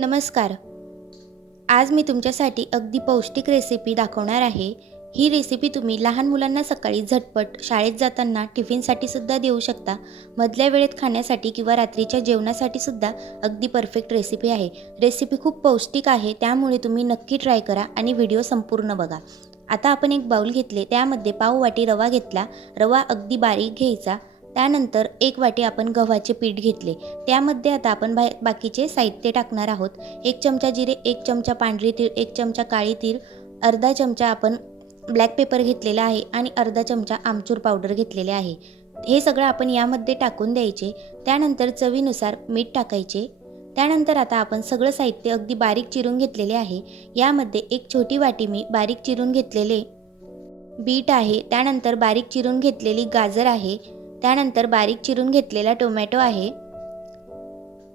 नमस्कार. आज मी तुमच्यासाठी अगदी पौष्टिक रेसिपी दाखवणार आहे. ही रेसिपी तुम्ही लहान मुलांना सकाळी झटपट शाळेत जाताना टिफिनसाठी सुद्धा देऊ शकता. मधल्या वेळेत खाण्यासाठी किंवा रात्रीच्या जेवणासाठी सुद्धा अगदी परफेक्ट रेसिपी आहे. रेसिपी खूप पौष्टिक आहे त्यामुळे तुम्ही नक्की ट्राय करा आणि व्हिडिओ संपूर्ण बघा. आता आपण एक बाऊल घेतले त्यामध्ये पाव वाटी रवा घेतला. रवा अगदी बारीक घ्यायचा. त्यानंतर एक वाटी आपण गव्हाचे पीठ घेतले. त्यामध्ये आता आपण बा बाकीचे साहित्य टाकणार आहोत. एक चमचा जिरे एक चमचा पांढरी तीळ एक चमचा काळी तीळ अर्धा चमचा आपण ब्लॅक पेपर घेतलेला आहे आणि अर्धा चमचा आमचूर पावडर घेतलेले आहे. हे सगळं आपण यामध्ये टाकून द्यायचे. त्यानंतर चवीनुसार मीठ टाकायचे. त्यानंतर आता आपण सगळं साहित्य अगदी बारीक चिरून घेतलेले आहे. यामध्ये एक छोटी वाटी मी बारीक चिरून घेतलेले बीट आहे. त्यानंतर बारीक चिरून घेतलेली गाजर आहे. त्यानंतर बारीक चिरून घेतलेला टोमॅटो आहे.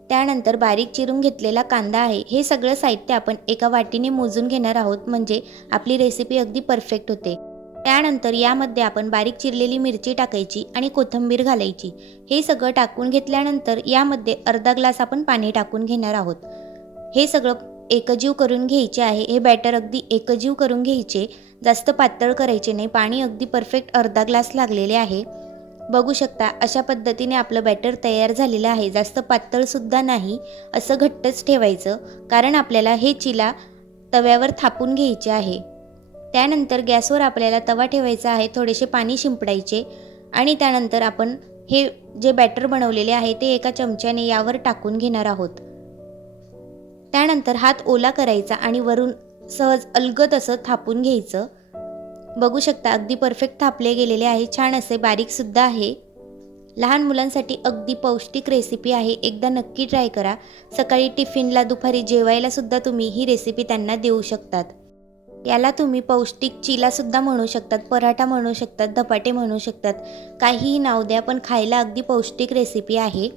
त्यानंतर बारीक चिरून घेतलेला कांदा आहे. हे सगळं साहित्य आपण एका वाटीने मोजून घेणार आहोत म्हणजे आपली रेसिपी अगदी परफेक्ट होते. त्यानंतर यामध्ये आपण बारीक चिरलेली मिरची टाकायची आणि कोथिंबीर घालायची. हे सगळं टाकून घेतल्यानंतर यामध्ये अर्धा ग्लास आपण पाणी टाकून घेणार आहोत. हे सगळं एकजीव करून घ्यायचे आहे. हे बॅटर अगदी एकजीव करून घ्यायचे. जास्त पातळ करायचे नाही. पाणी अगदी परफेक्ट अर्धा ग्लास लागलेले आहे. बघू शकता अशा पद्धतीने आपलं बॅटर तयार झालेलं आहे. जास्त पातळसुद्धा नाही असं घट्टच ठेवायचं कारण आपल्याला हे चिला तव्यावर थापून घ्यायचे आहे. त्यानंतर गॅसवर आपल्याला तवा ठेवायचा आहे थोडेसे पाणी शिंपडायचे आणि त्यानंतर आपण हे जे बॅटर बनवलेले आहे ते एका चमच्याने यावर टाकून घेणार आहोत. त्यानंतर हात ओला करायचा आणि वरून सहज अलगद असं थापून घ्यायचं. बघू शकता अगदी परफेक्ट थापले गेलेले आहे. छान असे बारीकसुद्धा आहे. लहान मुलांसाठी अगदी पौष्टिक रेसिपी आहे. एकदा नक्की ट्राय करा. सकाळी टिफिनला दुपारी जेवायलासुद्धा तुम्ही ही रेसिपी त्यांना देऊ शकतात. याला तुम्ही पौष्टिक चिलासुद्धा म्हणू शकतात पराठा म्हणू शकतात धपाटे म्हणू शकतात. काहीही नाव द्या पण खायला अगदी पौष्टिक रेसिपी आहे.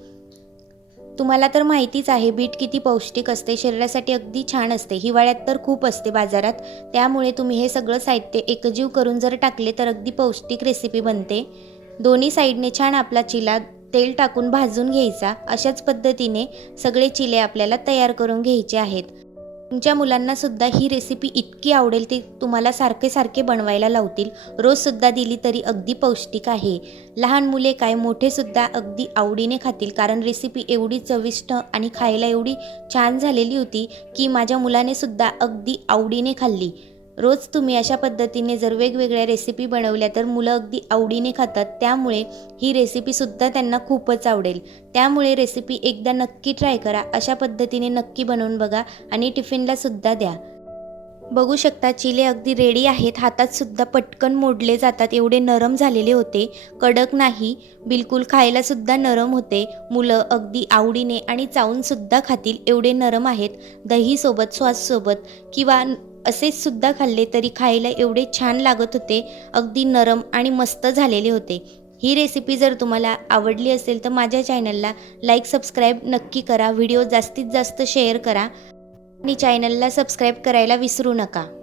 तुम्हाला तर माहितीच आहे बीट किती पौष्टिक असते. शरीरासाठी अगदी छान असते. हिवाळ्यात तर खूप असते बाजारात. त्यामुळे तुम्ही हे सगळं साहित्य एकजीव करून जर टाकले तर अगदी पौष्टिक रेसिपी बनते. दोन्ही साईडने छान आपला चिला तेल टाकून भाजून घ्यायचा. अशाच पद्धतीने सगळे चिले आपल्याला तयार करून घ्यायचे आहेत. तुमच्या मुलांना सुद्धा ही रेसिपी इतकी आवडेल ती तुम्हाला सारखे सारखे बनवायला लावतील. रोजसुद्धा दिली तरी अगदी पौष्टिक आहे. लहान मुले काय मोठे सुद्धा अगदी आवडीने खातील कारण रेसिपी एवढी चविष्ट आणि खायला एवढी छान झालेली होती की माझ्या मुलाने सुद्धा अगदी आवडीने खाल्ली. रोज तुम्ही अशा पद्धतीने जर वेगवेगळ्या रेसिपी बनवल्या तर मुलं अगदी आवडीने खातात. त्यामुळे ही रेसिपीसुद्धा त्यांना खूपच आवडेल. त्यामुळे रेसिपी एकदा नक्की ट्राय करा. अशा पद्धतीने नक्की बनवून बघा आणि टिफिनलासुद्धा द्या. बघू शकता चिले अगदी रेडी आहेत. हातातसुद्धा पटकन मोडले जातात. एवढे नरम झालेले होते. कडक नाही. बिलकुल खायलासुद्धा नरम होते. मुलं अगदी आवडीने आणि चावूनसुद्धा खातील. एवढे नरम आहेत. दहीसोबत सॉससोबत किंवा असेच सुद्धा खाल्ले तरी खायला एवढे छान लागत होते अगदी नरम आणि मस्त झालेले होते. ही रेसिपी जर तुम्हाला आवडली असेल तर माझ्या चॅनलला लाईक सबस्क्राईब नक्की करा. व्हिडिओ जास्तीत जास्त शेअर करा. आणि चॅनलला सबस्क्राईब करायला विसरू नका.